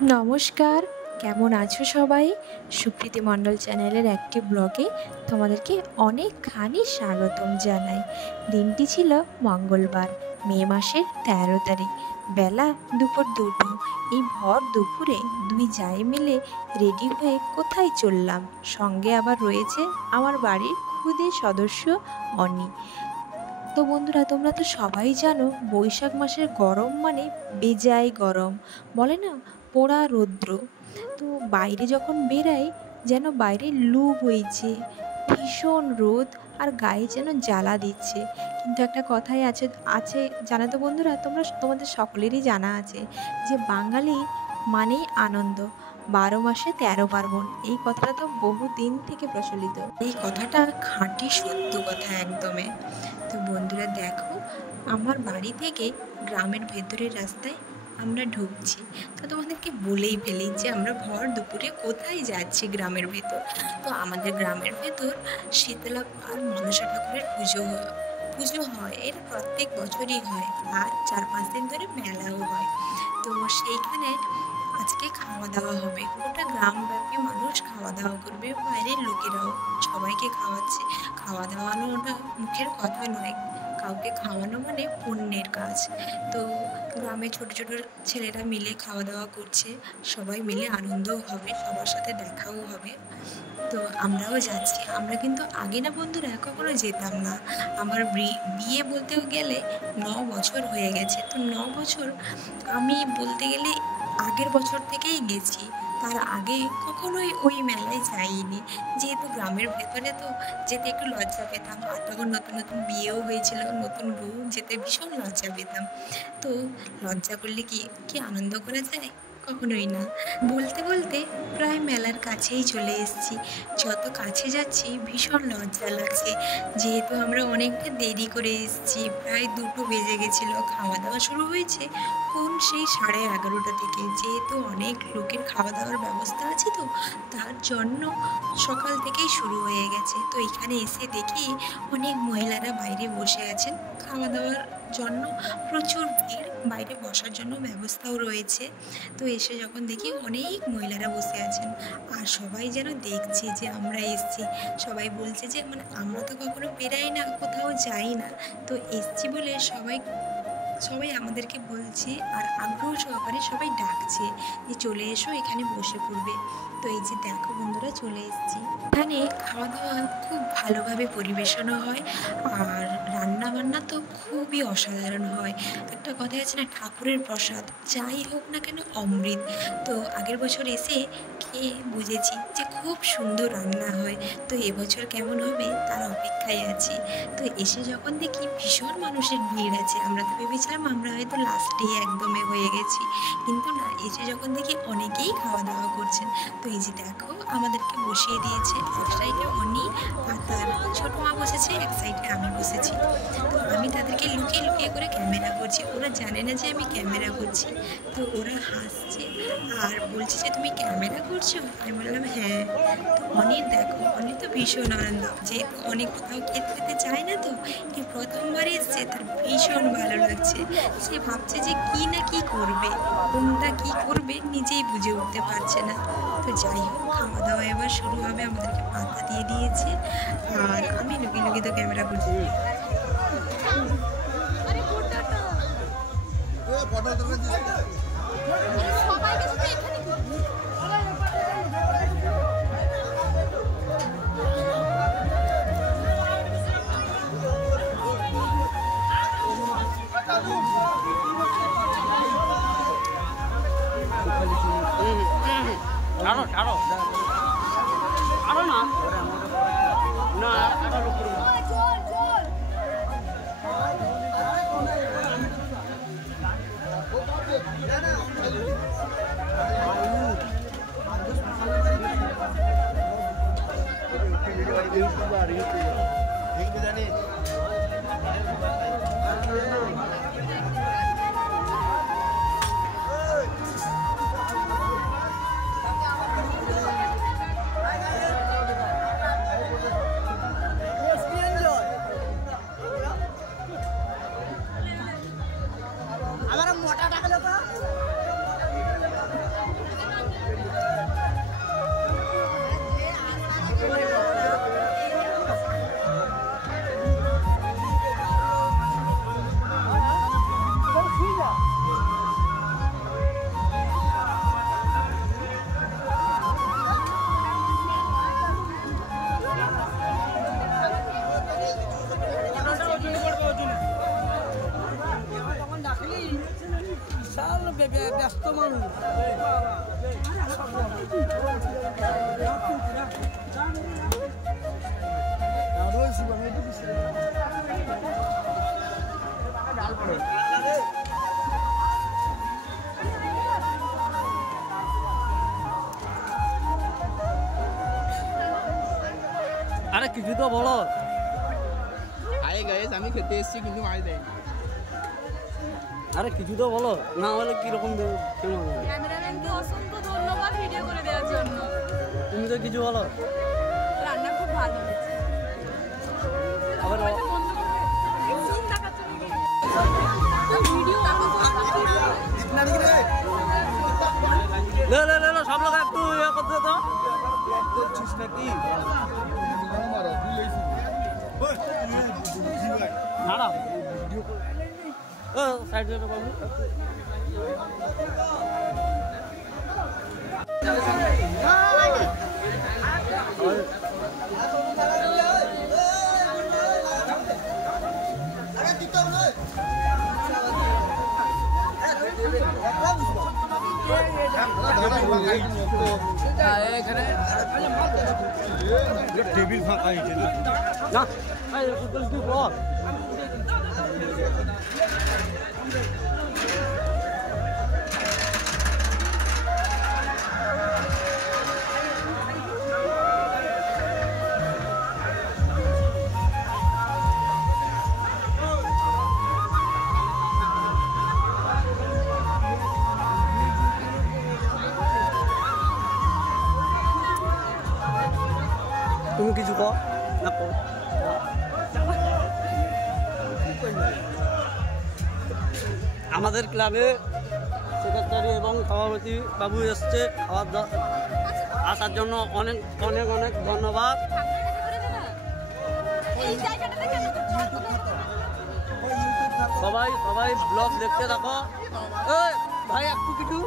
নমস্কার, কেমন আছো সবাই? সুপ্রীতি মণ্ডল চ্যানেলের একটি ব্লগে তোমাদেরকে অনেকখানি স্বাগতম জানাই। দিনটি ছিল মঙ্গলবার, মে মাসের 13 তারিখ, বেলা দুপুর 2টো। এই ভর দুপুরে দুই জায় মিলে রেডি হয়ে কোথায় চললাম। সঙ্গে আবার রয়েছে আমার বাড়ির খুদে সদস্য অনি। তো বন্ধুরা, তোমরা তো সবাই জানো বৈশাখ মাসের গরম মানে বেজায় গরম, বলে না পোড়া রৌদ্র। তো বাইরে যখন বেরাই যেন বাইরে লু বইছে, ভীষণ রোদ, আর গায়ে যেন জ্বালা দিচ্ছে। কিন্তু একটা কথাই আছে আছে জানো তো বন্ধুরা, তোমাদের সকলেরই জানা আছে যে বাঙালি মানেই আনন্দ, 12 মাসে 13 পার্বণ। এই কথাটা তো বহু দিন থেকে প্রচলিত। এই কথাটা খাঁটি সত্য কথা একদমই। তো বন্ধুরা দেখো, আমার বাড়ি থেকে গ্রামের ভেতরের রাস্তায় আমরা ঢুকছি। তো তোমাদেরকে বলেই ফেলি যে আমরা ভর দুপুরে কোথায় যাচ্ছি গ্রামের ভেতর। তো আমাদের গ্রামের ভেতর শীতলা আর মনসা ঠাকুরের পুজো হয়। এটা প্রত্যেক বছরই হয়, আর 4-5 দিন ধরে মেলাও হয়। তো সেইখানে আজকে খাওয়া দাওয়া হবে, গোটা গ্রামব্যাপী মানুষ খাওয়া দাওয়া করবে, বাইরের লোকেরাও সবাইকে খাওয়াচ্ছে। খাওয়া দাওয়ানোটা মুখের কথা নয়, কাউকে খাওয়ানো মানে পুণ্যের কাজ। তো গ্রামে ছোট ছোট ছেলেরা মিলে খাওয়া দাওয়া করছে, সবাই মিলে আনন্দও হবে, সবার সাথে দেখাও হবে। তো আমরাও যাচ্ছি। আমরা কিন্তু আগে না বন্ধুরা কখনো যেতাম না। আমার বিয়ে বলতেও গেলে 9 বছর হয়ে গেছে। তো 9 বছর আমি বলতে গেলে আগের বছর থেকেই গেছি, তার আগে কখনোই ওই মেলায় যাইনি। যেহেতু গ্রামের ভেতরে তো যেতে একটু লজ্জা পেতাম, আর তখন নতুন নতুন বিয়েও হয়েছিল, নতুন বউ, যেতে ভীষণ লজ্জা পেতাম। তো লজ্জা করলে কি আনন্দ করা যায়? কখনোই না। বলতে বলতে প্রায় মেলার কাছেই চলে এসেছি। যত কাছে যাচ্ছি ভীষণ লজ্জা লাগছে, যেহেতু আমরা অনেকটা দেরি করে এসেছি, প্রায় 2টো বেজে গেছিলো। খাওয়া দাওয়া শুরু হয়েছে কোন সেই 11:30 থেকে। যেহেতু অনেক লোকের খাওয়া দাওয়ার ব্যবস্থা আছে, তো তার জন্য সকাল থেকেই শুরু হয়ে গেছে। তো এখানে এসে দেখি অনেক মহিলারা বাইরে বসে আছেন খাওয়া দাওয়ার জন্য, প্রচুর ভিড়, বাইরে বসার জন্য ব্যবস্থাও রয়েছে। তো এসে যখন দেখি অনেক মহিলারা বসে আছেন, আর সবাই যেন দেখছে যে আমরা এসছি। সবাই বলছে যে মানে আমরা তো কখনো বেরাই না, কোথাও যাই না, তো এসছি বলে সবাই সবাই আমাদেরকে বলছে, আর আগ্রহ সহকারে সবাই ডাকছে যে চলে এসো, এখানে বসে পড়বে। তো এই যে দেখো বন্ধুরা, চলে এসেছি। এখানে খাওয়া দাওয়া খুব ভালোভাবে পরিবেশনও হয়, আর রান্না বান্না তো খুবই অসাধারণ হয়। একটা কথা আছে না, ঠাকুরের প্রসাদ যাই হোক না কেন অমৃত। তো আগের বছর এসে খেয়ে বুঝেছি যে খুব সুন্দর রান্না হয়। তো এবছর কেমন হবে তার অপেক্ষায় আছি। তো এসে যখন দেখি ভীষণ মানুষের ভিড় আছে, আমরা তো ভেবেছিলাম আমরা হয়তো লাস্টে একদমে হয়ে গেছি, কিন্তু না, এসে যখন দেখি অনেকেই খাওয়া দাওয়া করছেন। তো এই যে দেখো আমাদেরকে বসিয়ে দিয়েছে, এক সাইডে অনি আর তার ছোটো মা বসেছে, এক সাইডে আমি বসেছি। তো আমি তাদেরকে লুকিয়ে লুকিয়ে করে ক্যামেরা করছি, ওরা জানে না যে আমি ক্যামেরা করছি। তো ওরা হাসছে আর বলছে যে তুমি ক্যামেরা করছো? আমি বললাম হ্যাঁ। তো অনির দেখো, অনির তো ভীষণ আনন্দ, যেহেতু অনেক কোথাও খেতে চায় না, তো এই প্রথমবার এসছে, তার ভীষণ ভালো লাগছে। সে ভাবছে যে কি না কি করবে, কোনটা কি করবে নিজেই বুঝে উঠতে পারছে না। তো যাই হোক, খাওয়া দাওয়া এবার শুরু হবে, আমাদেরকে পাতা দিয়ে দিয়েছে, আর আমি লুকিয়ে লুকিয়ে তো ক্যামেরা করছি। ছাড়ো ছাড়ো ছাড়ো না না মানুষ আরে কিছু তো বলো। হাই গাইস, আমি খেতে এসেছি কিন্তু মাছ দেয়। আরে কিছু তো বলো, না হলে কিরকম ক্যামেরাম্যানকে অসংখ্য ধন্যবাদ ভিডিও করে দেওয়ার জন্য। তুমি তো কিছু বলো। রান্না খুব ভালো হয়েছে। আবার সব লোক একটু ইয়ে করতে তো দাঁড়াও সাইড বাবু টেবিল ফাঁকা হয়েছে না ফুটবল কি বল তুমি কিছু কো না কো আমাদের ক্লাবে সেক্রেটারি এবং সভাপতি বাবু এসছে আসার জন্য অনেক অনেক অনেক ধন্যবাদ। সবাই সবাই ব্লগ দেখতে থাকো। ভাই একটু কিছু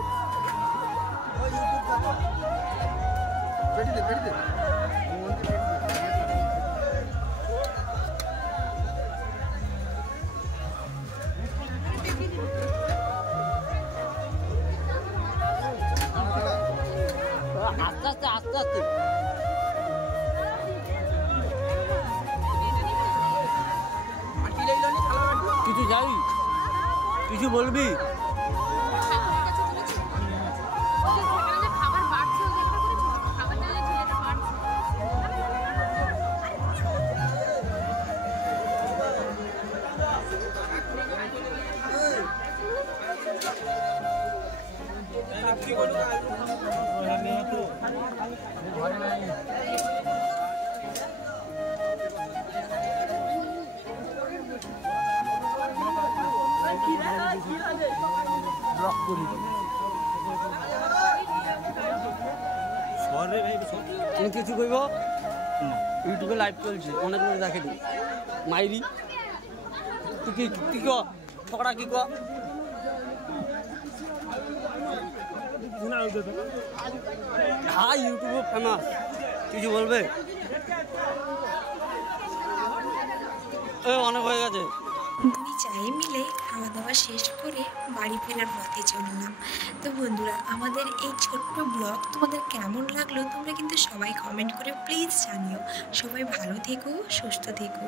আস্তে আস্তে আস্তে আস্তে কিছু যাই কিছু বলবি খাবার বাড়ছে খাবারটা ঝুলেটা বাড়ছে। তুমি কিছু কইব ইউটিউবে লাইভ চলছে অনেক লোক দেখেনি মাইরি তুই কি ক ফকড়া কি ক হ্যাঁ ইউটিউবে ফেমাস কিছু বলবে অনেক হয়ে গেছে। দুই চায়ে মিলে খাওয়া দাওয়া শেষ করে বাড়ি ফেরার পথে চললাম। তো বন্ধুরা, আমাদের এই ছোট্ট ব্লগ তোমাদের কেমন লাগলো তোমরা কিন্তু সবাই কমেন্ট করে প্লিজ জানিও। সবাই ভালো থেকো, সুস্থ থেকো।